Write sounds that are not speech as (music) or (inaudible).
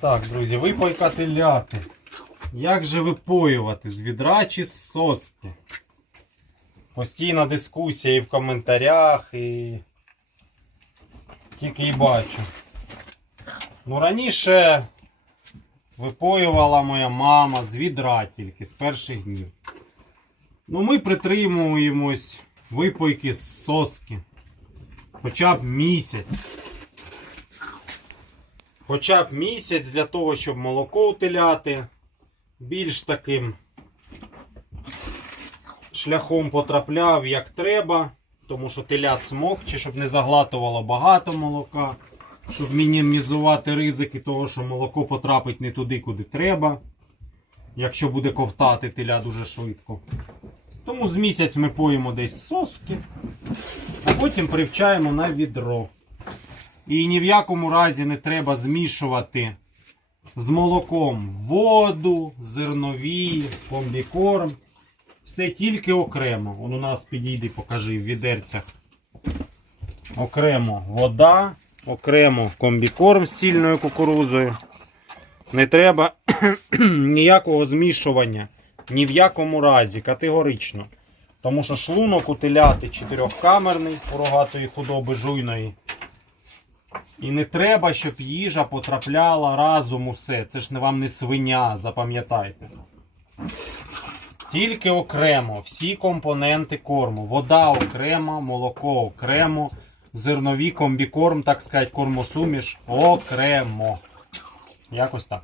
Так, друзі, випойка теляти. Як же випоювати? З відра чи з соски? Постійна дискусія і в коментарях, і тільки і бачу. Ну, раніше випоювала моя мама з відра тільки з перших днів. Ну, ми притримуємось випойки з соски. Хоча б місяць. Хоча б місяць для того, щоб молоко утиляти більш таким шляхом потрапляв як треба, тому що теля смокче, щоб не заглатувало багато молока, щоб мінімізувати ризики того, що молоко потрапить не туди, куди треба, якщо буде ковтати теля дуже швидко. Тому з місяць ми поїмо десь соски, а потім привчаємо на відро. І ні в якому разі не треба змішувати з молоком воду, зернові, комбікорм. Все тільки окремо. Он у нас підійди, покажи в відерцях. Окремо вода, окремо комбікорм з цільною кукурузою. Не треба (clears throat) ніякого змішування. Ні в якому разі, категорично. Тому що шлунок у теляти чотирьохкамерний у рогатої худоби жуйної. І не треба, щоб їжа потрапляла разом усе. Це ж не вам не свиня, запам'ятайте. Тільки окремо всі компоненти корму. Вода окремо, молоко окремо, зернові комбікорм, так сказати, кормосуміш окремо. Якось так.